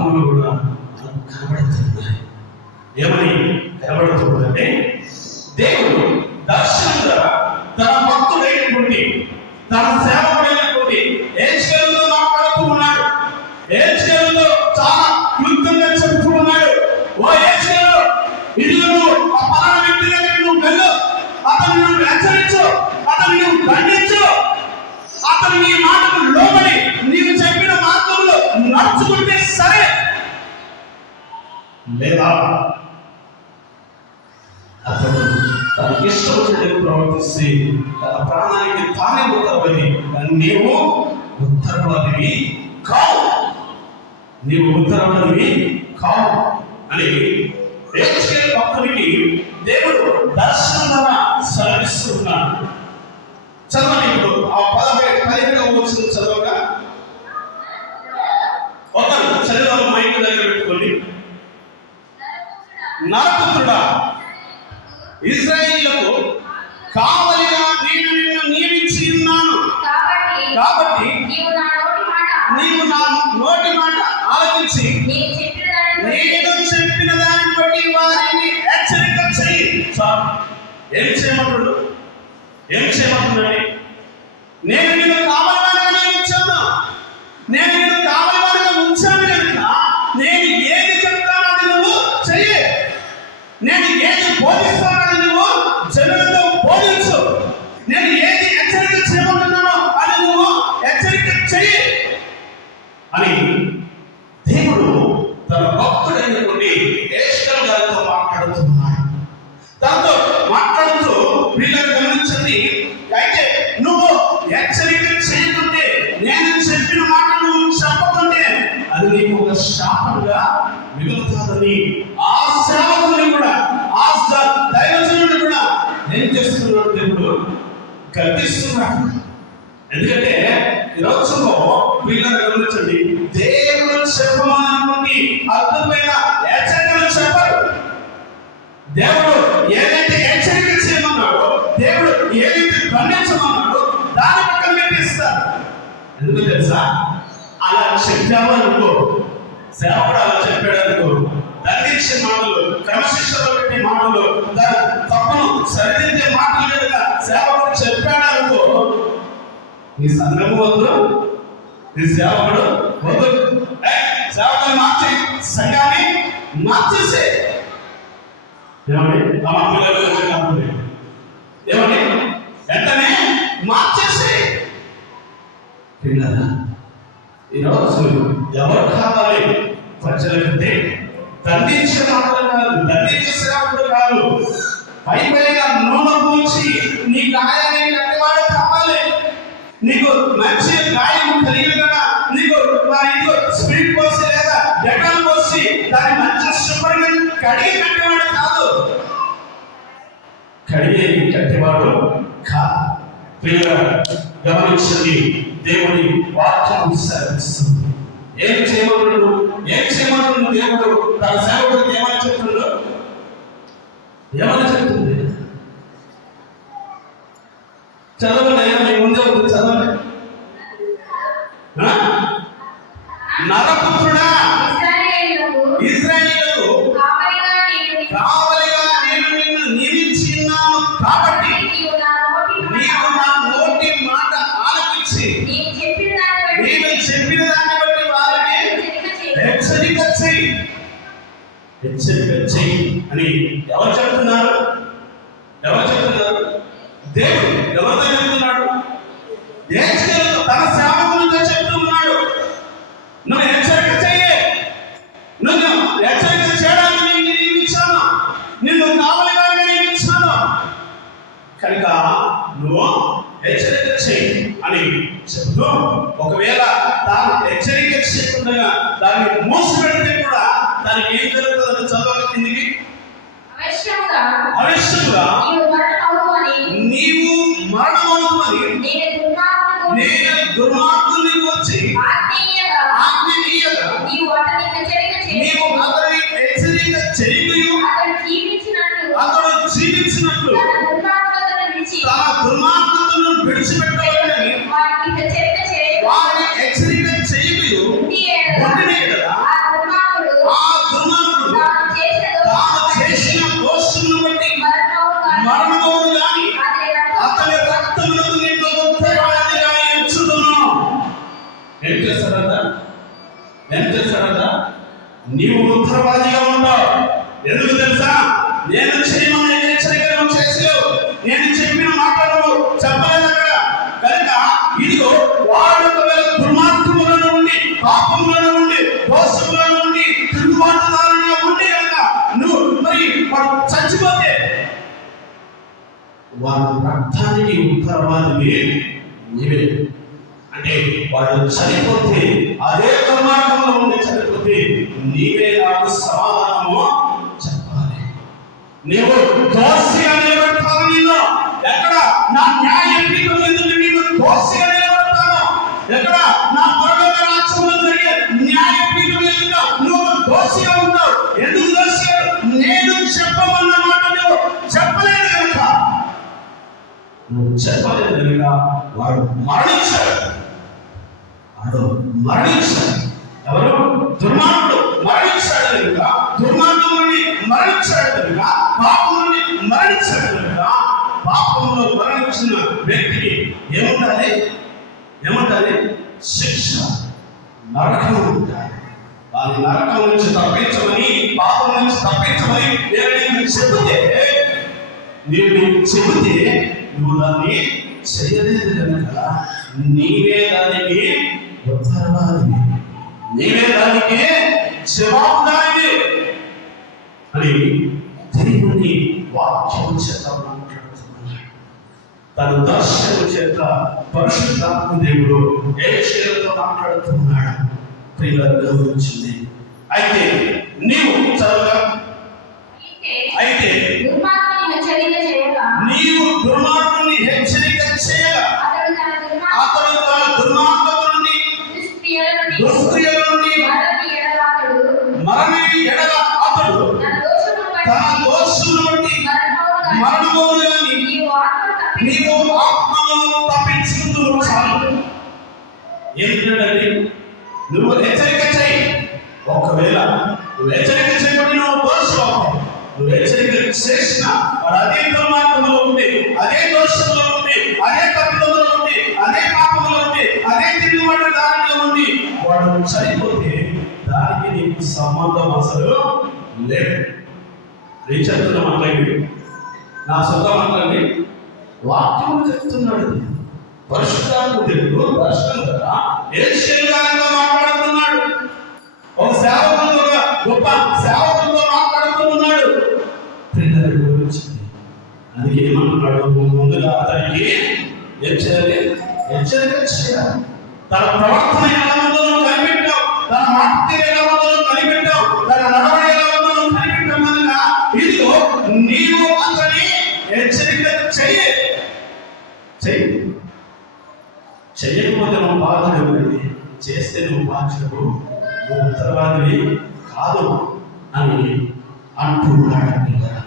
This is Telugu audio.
పాపములు కూడా మనకు కనబడుతున్నాయి ఏమని కనబడుతుందంటే దేవుడు దర్శనం ద్వారా తన భక్తుడైనటువంటి తన సేవకుడైనటువంటి ఏజ్కేలుతో మాట్లాడుతూ ఉన్నాడు. ఏజ్కేలుతో చాలా క్లుప్తంగా చెప్తూ ఉన్నాడు. ఓ ఏజ్కేలు ఇదిగో నువ్వు పలానా వ్యక్తి దగ్గరికి నువ్వు వెళ్ళు. అతను నువ్వు హెచ్చరించు. అతను నువ్వు దండించు అతను నీ మాటకు లోబడి నీవు చెప్పిన మార్గంలో నడుచుకుంటే సరే. లేదా అతను తన ఇష్టం ప్రవర్తిస్తే తన ప్రాణానికి తానే ఉత్తరవని నీవు ఉత్తరవాదివి కావు. నీవు ఉత్తరవాదివి కావు. అని రేచుకేల్ భక్తునికి దేవుడు దర్శనం ద్వారా సెలవిస్తున్నాడు చదవండి ఇప్పుడు ఆ పదిహేడవ వచ్చిన చదవగా ఒకరు చదివారు మైక్ దగ్గర పెట్టుకోండి. నరపుత్రుడా ఇజ్రాయిలకు కావలిగా నేను నిన్ను నియమించి ఉన్నాను. కాబట్టి నీవు నా నోటి మాట ఆలకించి నేను చెప్పిన దానిని బట్టి వారిని హెచ్చరిక చాలు ఏం చేయమంటుడు ఏం చేయమంటున్నాడు? నేను చెయ్యి అని దేవుడు తన భక్తుడైనటువంటి ఏష్టల్ గారితో మాట్లాడుతున్నాడు. దాంతో మాట్లాడుతూ వీళ్ళని గమనించండి. అయితే నువ్వు హెచ్చరిక చేయకుంటే నేను చెప్పిన మాట నువ్వు చెప్పకుంటే అది నీకు ఒక శాపంగా మిగులుతుందని ఆ సేవకుని కూడా ఆ దైవజనుడు కూడా ఏం చేస్తున్నాడు దేవుడు గర్తిస్తున్నాడు ఎందుకంటే ఈ రోజులో వీళ్ళని గమనించండి. దేవుడు చెప్పమన్నటువంటి అద్భుతమైన హెచ్చరికలు చెప్పరు. దేవుడు ఏదైతే హెచ్చరిక చేయమన్నాడో దేవుడు ఏదైతే ఖండించమన్నాడో దాని పక్కన పెట్టిస్తారు. ఎందుకు తెలుసా? అలా చెప్పాము అనుకో సేవకుడు అలా చెప్పాడు అనుకో దండించే మాటలు క్రమశిక్షణలో పెట్టే మాటలు తప్పును సరిదిద్దే మాటలు కనుక సేవకుడు చెప్పాడు నీ సంఘము వద్దు నీ సేవకుడు వద్దు. ఏ, సేవకుని మార్చి సంఘాన్ని మార్చేసే. ఏమండి? ఏమండి? వెంటనే మార్చేసే. పిల్లరా ఈరోజు ఎవరు కావాలి? ప్రజలకంటే దండించే మాటలు కాదు దండించే సేవకుడు కాదు. పై పైగా నూనె పూచి నీ గాయాన్ని మంచి గాయం కలిగిన నీకు స్పిరిట్ పోసి లేదా డెటాల్ పోసి దాన్ని మంచి శుభ్రంగా కడిగి కట్టేవాడు కాదు. కట్టేవాడు కాదు. గమనించండి దేవుని వాక్యం సెలవిస్తుంది ఏం చేయమన్నాడు ఏం చేయమన్నాడు దేవుడు? తన సేవకుడికి ఏమని చెప్తున్నాడు? ఏమని చెప్తుంది చదవండి. హెచ్చరిక చేయి అని ఎవరు చెప్తున్నారు? ఎవరు చెప్తున్నారు? దేవుడు ఎవరితో చెప్తున్నాడు? హెచ్చరిక తన సేవకులతో చెప్తున్నాడు. నువ్వు హెచ్చరిక చెయ్యి. నువ్వు హెచ్చరిక చేయడానికి నేను నియమించాను. నిన్ను కావలిగా నియమించాను. కనుక నువ్వు హెచ్చరిక చేయి అని చెప్తూ ఒకవేళ తాను హెచ్చరిక చేయకుండా దాన్ని మూసిపెడితే కూడా దానికి ఏం జరుగుతుంది? నేను చేయమని హెచ్చరిక నువ్వు నేను చెప్పిన మాటలు చెప్పలేదు అక్కడ. కనుక ఇదిగో వాడు ఒకవేళ దుర్మార్గముల నుండి పాపముల నుండి దోషముల నుండి తిరుగుబాటుదారులుగా ఉండి కనుక నువ్వు మరి వాడు చచ్చిపోతే వారి రక్తానికి ఉత్తరవాదివి నీవే. అంటే వాడు చనిపోతే అదే దుర్మార్గంలో ఉండి చనిపోతే నీవే నాకు సమాధానం నీవు దోషి నిలబెడతాను నిన్ను ఎక్కడ నా న్యాయ పీఠం ఎందుకు నిన్ను దోషిగా నిలబెడతాను ఎక్కడ నా పరలోక రాజ్యంలో జరిగే న్యాయ పీఠం ఎందుకు నువ్వు దోషిగా ఉంటావు ఎందుకు దోషి నేను చెప్పమన్న మాట నువ్వు చెప్పలేదు కనుక. నువ్వు చెప్పలేదు కనుక వాడు మరణించాడు. వాడు మరణించాడు. ఎవరు? దుర్మార్గుడు. మరణించాడు కనుక. దుర్మార్గం నుండి మరణించాడు కనుక. పాపముని నుండి మరణించాడు పాపంలో మరణించిన వ్యక్తికి ఏముండాలి? ఏముండాలి? శిక్ష నరకం ఉండాలి. వారి నరకం నుంచి తప్పించమని పాపం నుంచి తప్పించమని నేను నీకు చెబితే నేను చెబితే నువ్వు దాన్ని చేయలేదు కనుక నీవే దానికి ఉత్తరవాది. నీవే దానికి జవాబుదారి అని దేవుని వాక్యం చేత మాట్లాడుతున్నాడు. తన దర్శనం చేత పరిశుద్ధాత్మ దేవుడు ఏషియలతో మాట్లాడుతున్నాడు. ప్రియుల గౌరవించింది అయితే నీవు చదవగా అయితే నీవు దుర్మార్గుని హెచ్చరిక చేయగా అతడు తన దుర్మార్గ అతడు తన దుర్మార్గత నుండి దుష్క్రియల మరణి హెచ్చరిక చేసిన వాడు అదే దుర్మార్గంలో ఉంది అదే దోషంలో ఉంది అదే తప్పిదంలో ఉంది అదే పాపంలో ఉంది అదే తిరుగుబాటు దారిలో ఉంది. వాడు చనిపోతే దానికి నీకు సంబంధం అసలు లేదు. నేను చెప్తున్న మాట్లాడి నా సొంత మాట్లాడి వాక్యం చెప్తున్నాడు. పరిశుద్ధాత్మ దేవుడు ఏ ఏషియన్గా మాట్లాడుతున్నాడు. ఒక సేవకులతో గొప్ప సేవకులతో మాట్లాడుతున్నాడు. వచ్చింది. గురించి అందుకే ఏమంటున్నాడు ముందుగా అతనికి హెచ్చరిక హెచ్చరిక చేయాలి. తన ప్రవర్తన ఎలా ఉందో నువ్వు కనిపెట్టావు. తన మాట ఎలా ఉందో నువ్వు కనిపెట్టావు. తన నడవడి ఎలా ఉందో నువ్వు కనిపెట్టావు కనుక ఇదిగో నీవు అతని హెచ్చరిక చెయ్యి చెయ్యి చెయ్యకపోతే నువ్వు బాధ్యుడు చేస్తే నువ్వు బాధ్యుడు నువ్వు ఉత్తరవాదివి కాదు అని అంటున్నాడు పిల్లరా